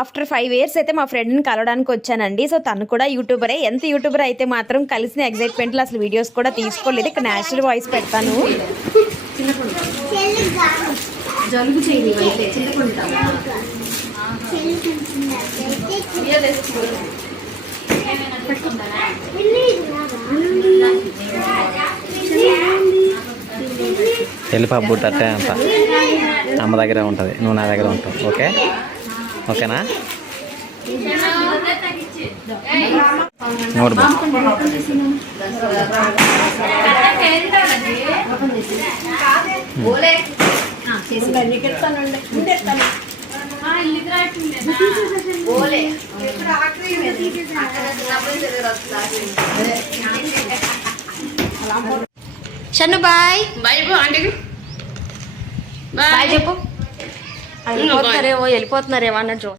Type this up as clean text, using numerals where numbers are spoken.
After 5 years అయితే మా ఫ్రెండ్ని కలవడానికి వచ్చానండి. సో తను కూడా యూట్యూబరే. ఎంత యూట్యూబర్ అయితే మాత్రం కలిసిన ఎగ్జైట్మెంట్లో అసలు వీడియోస్ కూడా తీసుకోలేదు. ఇక్కడ నేచురల్ వాయిస్ పెడతాను. జలుబు చేయి వెళ్ళి పబ్బు తట్టే అంత అమ్మ దగ్గర ఉంటుంది, నువ్వు నా దగ్గర ఉంటావు. ఓకే ఓకేనా? Note Shannu bye bye bye చెప్పు. వెళ్ళిపోతున్నారేమో అన్న జో